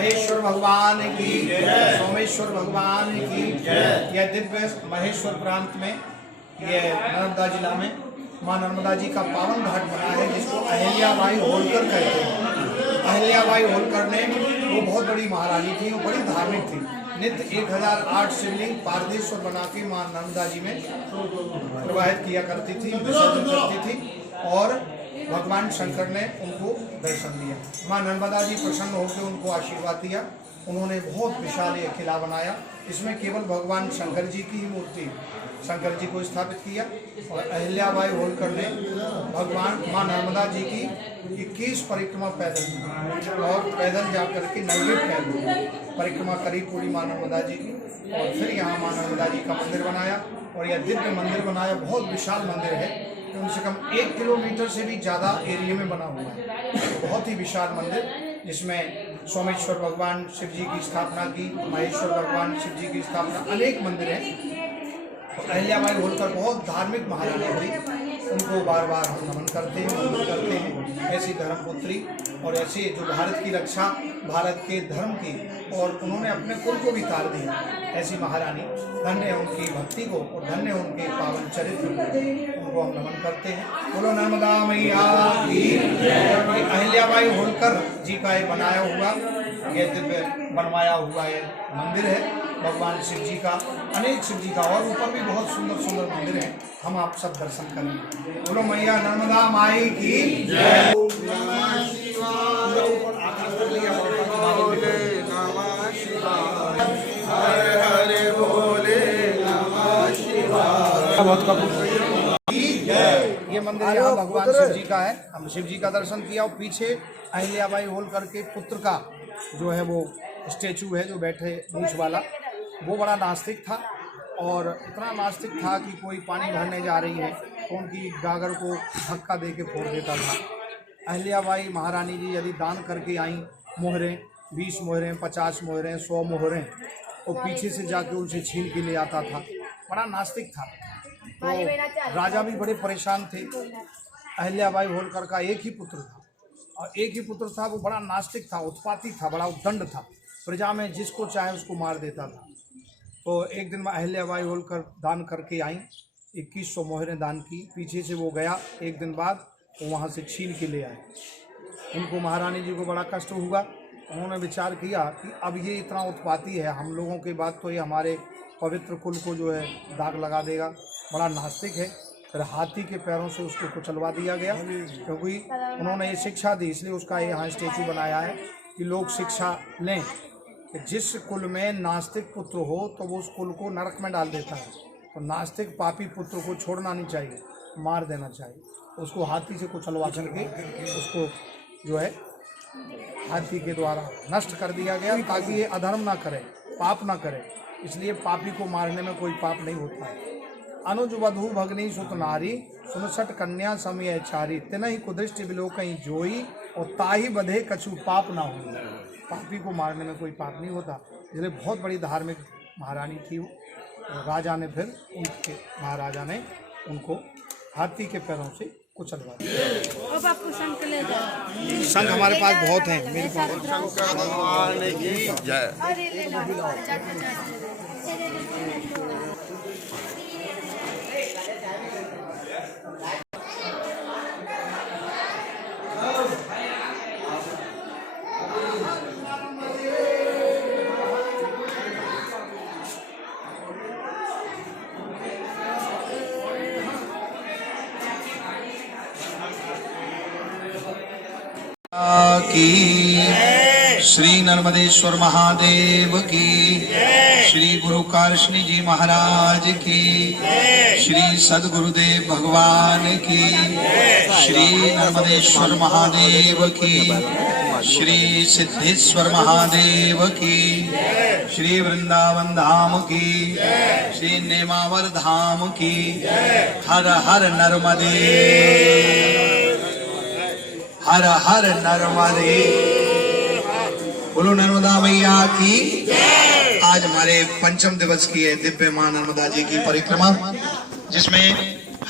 महेश्वर भगवान की, सोमेश्वर भगवान की। यह दिव्य महेश्वर प्रांत में, ये नर्मदा जिला में माँ नर्मदा जी का पावन घाट बना है, जिसको अहिल्याबाई होलकर कहते हैं। अहिल्याबाई होलकर ने, वो बहुत बड़ी महारानी थी, वो बड़ी धार्मिक थी। नित्य 1008 शिवलिंग पारदेश्वर बना के माँ नर्मदा जी में प्रवाहित किया करती थी, विसर्जन करती थी, और भगवान शंकर ने उनको दर्शन दिया। माँ नर्मदा जी प्रसन्न होकर उनको आशीर्वाद दिया। उन्होंने बहुत विशाल ये किला बनाया। इसमें केवल भगवान शंकर जी की ही मूर्ति, शंकर जी को स्थापित किया, और अहिल्याबाई होलकर ने भगवान माँ नर्मदा जी की 21 परिक्रमा पैदल की, और पैदल जाकर के 90 पैदल परिक्रमा करी पूरी माँ नर्मदा जी की, और फिर यहाँ माँ नर्मदा जी का मंदिर बनाया। और यह दिव्य मंदिर बनाया, बहुत विशाल मंदिर है, कम से कम 1 किलोमीटर से भी ज़्यादा एरिया में बना हुआ है। बहुत ही विशाल मंदिर, जिसमें सोमेश्वर भगवान शिव जी की स्थापना की, महेश्वर भगवान शिव जी की स्थापना, अनेक मंदिर हैं। अहिल्याबाई होलकर बहुत धार्मिक महारानी हुई, उनको बार बार हम नमन करते हैं, वंदन करते हैं। ऐसी धर्मपुत्री और ऐसे जो भारत की रक्षा, भारत के धर्म की, और उन्होंने अपने कुल को भी तार दिया, ऐसी महारानी। धन्य है उनकी भक्ति को, और धन्य है उनके पावन चरित्र को, उनको हम नमन करते हैं। बोलो नर्मदा मैया की। अहिल्याबाई होलकर जी का ये बनाया हुआ, ये दिव्य बनवाया हुआ ये मंदिर है भगवान शिव जी का, अनेक शिव जी का, और ऊपर भी बहुत सुंदर सुंदर मंदिर हैं। हम आप सब दर्शन करें। बोलो मैया नर्मदा माई की जय। ये मंदिर यहाँ भगवान शिव जी का है। हम शिव जी का दर्शन किया, और पीछे अहिल्याबाई होलकर के पुत्र का जो है वो स्टेचू है, जो बैठे मूंछ वाला, वो बड़ा नास्तिक था, और इतना नास्तिक था कि कोई पानी भरने जा रही है तो उनकी गागर को धक्का दे के फोड़ देता था। अहिल्याबाई महारानी जी यदि दान करके आई मोहरें, 20 मोहरें, 50 मोहरें, 100 मोहरें, तो पीछे से जाके उनसे छीन के ले आता था। बड़ा नास्तिक था, तो राजा भी बड़े परेशान थे। अहिल्याबाई होलकर का एक ही पुत्र था, और एक ही पुत्र था, वो बड़ा नास्तिक था, उत्पाती था, बड़ा उद्दंड था, प्रजा में जिसको चाहे उसको मार देता था। तो एक दिन अहिल्याबाई होलकर दान करके आई, 2100 मोहरें दान की। पीछे से वो गया, एक दिन बाद वो वहाँ से छीन के ले आए। उनको महारानी जी को बड़ा कष्ट हुआ। उन्होंने विचार किया कि अब ये इतना उत्पाती है, हम लोगों के बाद तो ये हमारे पवित्र कुल को जो है दाग लगा देगा, बड़ा नास्तिक है। फिर हाथी के पैरों से उसको कुचलवा दिया गया, क्योंकि उन्होंने ये शिक्षा दी। इसलिए उसका यहाँ स्टेचू बनाया है कि लोग शिक्षा लें कि जिस कुल में नास्तिक पुत्र हो तो वो उस कुल को नरक में डाल देता है। तो नास्तिक पापी पुत्र को छोड़ना नहीं चाहिए, मार देना चाहिए। उसको हाथी से कुचलवा करके उसको जो है हाथी के द्वारा नष्ट कर दिया गया, ताकि ये अधर्म ना करे, पाप ना करे। इसलिए पापी को मारने में कोई पाप नहीं होता है। अनुज वधु भगनी सुत नारी, 67 कन्या समय चारी, तिनहि कुदृष्टि विलोकहि जोई, और ताही बधे कछु पाप ना हो। पापी को मारने में कोई पाप नहीं होता। इसलिए बहुत बड़ी धार्मिक महारानी थी वो। राजा ने फिर उनके महाराजा ने उनको हाथी के पैरों से कुचलवा दिया। संघ हमारे पास बहुत हैं, मेरे पास। की श्री नर्मदेश्वर महादेव की, श्री गुरु कारशनी जी महाराज की, श्री सदगुरुदेव भगवान की, श्री नर्मदेश्वर महादेव की, श्री सिद्धेश्वर महादेव की, श्री वृंदावन धाम की, श्री नेमावर धाम की। हर हर नर्मदे, हर हर नर्मदे। बोलो नर्मदा मैया की। आज हमारे पंचम दिवस की है दिव्य मां नर्मदा जी की परिक्रमा, जिसमें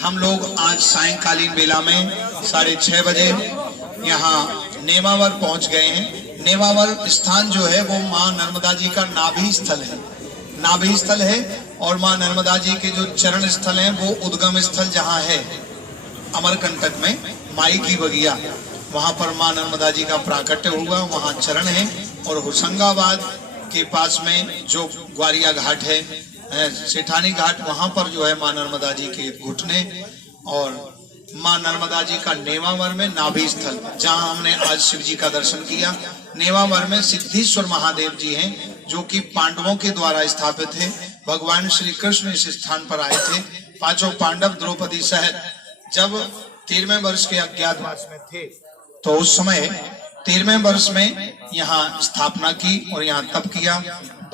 हम लोग आज सायंकालीन बेला में 6:30 बजे यहाँ नेमावर पहुंच गए हैं। नेमावर स्थान जो है वो माँ नर्मदा जी का नाभि स्थल है, नाभि स्थल है। और माँ नर्मदा जी के जो चरण स्थल हैं वो उद्गम स्थल जहाँ है अमरकंटक में माई की बगिया, वहां पर माँ नर्मदा जी का प्राकट्य हुआ, वहां चरण है। और होशंगाबाद के पास में जो ग्वारिया घाट है, सेठानी घाट, वहां पर जो है माँ नर्मदा जी के घुटने। और माँ नर्मदा जी का नेमावर में नाभि स्थल, जहां हमने आज शिव जी का दर्शन किया। नेमावर में सिद्धेश्वर महादेव जी हैं, जो कि पांडवों के द्वारा स्थापित है। भगवान श्री कृष्ण इस स्थान पर आए थे, पांचों पांडव द्रौपदी सहित जब 13वें वर्ष के अज्ञातवास में थे, तो उस समय 13वें वर्ष में यहाँ स्थापना की और यहाँ तप किया।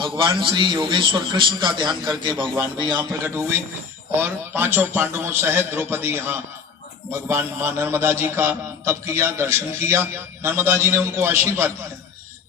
भगवान श्री योगेश्वर कृष्ण का ध्यान करके भगवान भी यहाँ प्रकट हुए और पांचों पांडवों सहित द्रौपदी यहाँ भगवान माँ नर्मदा जी का तप किया, दर्शन किया। नर्मदा जी ने उनको आशीर्वाद दिया,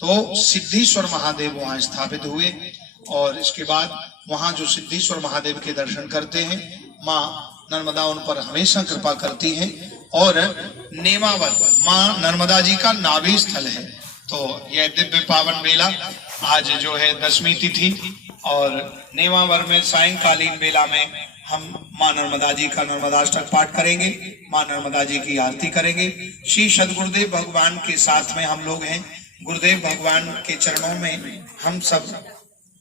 तो सिद्धेश्वर महादेव वहाँ स्थापित हुए। और इसके बाद वहाँ जो सिद्धेश्वर महादेव के दर्शन करते हैं, माँ नर्मदा उन पर हमेशा कृपा करती है। और नेमावर माँ नर्मदा जी का नाभि स्थल है। तो यह दिव्य पावन मेला आज जो है 10वीं तिथि, और नेमावर में सायंकालीन मेला में हम माँ नर्मदा जी का नर्मदाष्टक पाठ करेंगे, माँ नर्मदा जी की आरती करेंगे। श्री सदगुरुदेव भगवान के साथ में हम लोग हैं, गुरुदेव भगवान के चरणों में हम सब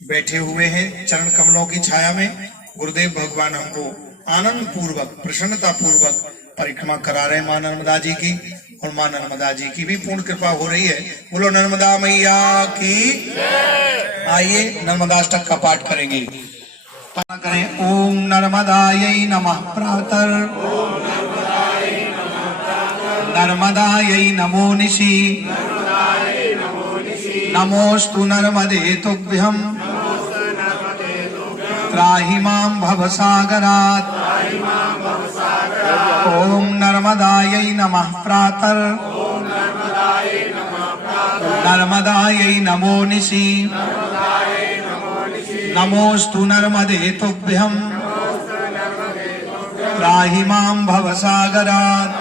बैठे हुए हैं, चरण कमलों की छाया में। गुरुदेव भगवान हमको आनंद पूर्वक, प्रसन्नता पूर्वक परिक्रमा करा रहे हैं माँ नर्मदा जी की, और माँ नर्मदा जी की भी पूर्ण कृपा हो रही है। बोलो नर्मदा मैया की। आइए नर्मदाष्टक का पाठ करेंगे। पाठ करें। ओम नर्मदायै नमः प्रातः, नर्मदायै नमो निशि, नमोस्तु नर्मदे तुभ्यं, त्राहि मां भवसागरात्। ओम नर्मदायै नमः प्रातः, नर्मदायै नमो निशि, नमोस्तु नर्मदे तुभ्यं, त्राहि मां भवसागरात्।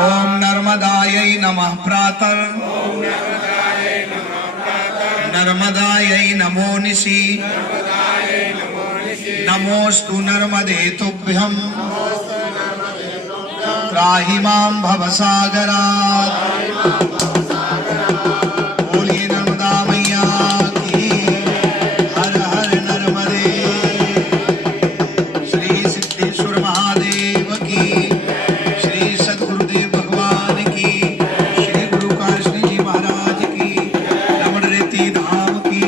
ओम नर्मदायै नमः प्रातः, नर्मदायै नमो निशि, नमोस्तु नर्मदे तुभ्यं, त्राहि मां भवसागरात्। बोलिए नर्मदा मैया की। हर हर नर्मदे। श्री सिद्धेश्वर महादेव की, श्री सदगुरुदेव भगवान की, श्री गुरु काशीनाथ जी महाराज की, रमण रेती धाम की,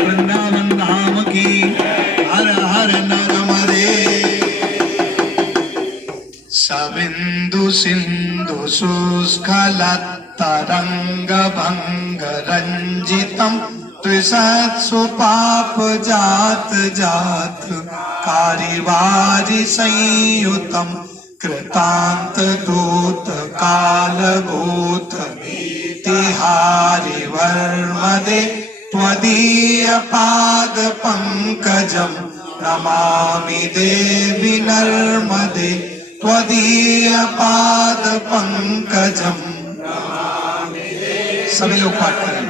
वृंदावन धाम की। हर हर नर्मदे। सविन्दु सिन्धु शुष्कलत् तरंग भंग रंजितम, त्रिसत्सु पाप जात जात कारिवारि संयुतम, कृतांत दूत काल भूत तिहारि वर्मदे, त्वदीय पाद पंकजम नमामि देवी नर्मदे, त्वदीय पाद पंकजम। सभी लोग पाठ करें।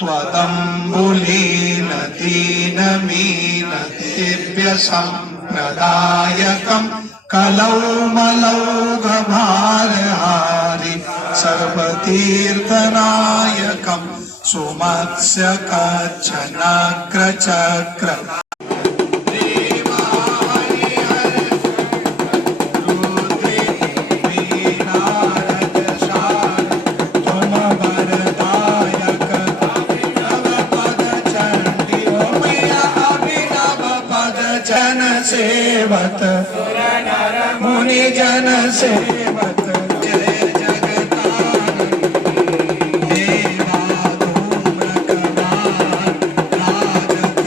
त्वदम्बुलीन दीनमीन दिव्य संप्रदायकम, कलौमलौघ भारहारि सर्वतीर्थनायकम, सुमत्स्य कच्छनग्र चक्र। सेवत मुनि जन सेवत, जय जगतानंद देवा धूम्रकवान, राजत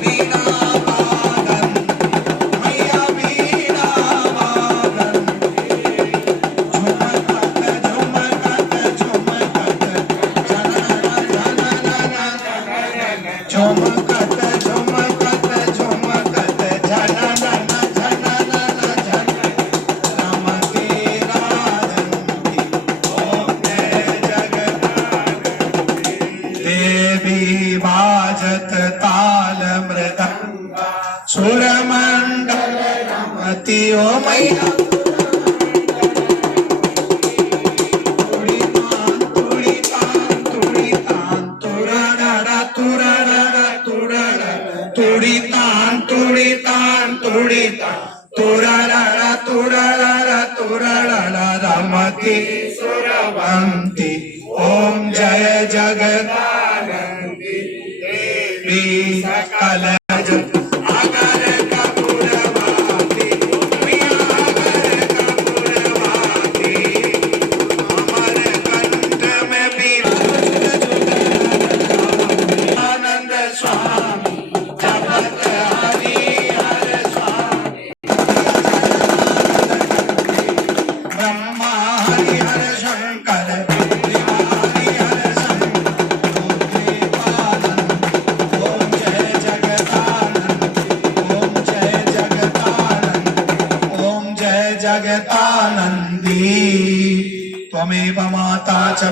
वीणा वादन, मैया वीणा वादन। झुमकत झुमकत झुमकत जनन जनन, झुमकत झुमकत झुमकत जनन। ओम जय जगदानंदी देवी सकल जग अगर कपूरवाती अगर कपूरवाती अमर कंठ में भी आनंद स्वामी जपत हरि हर स्वामी ब्रह्मा हरि हर शंकर जगतानंदी त्वमेव माता च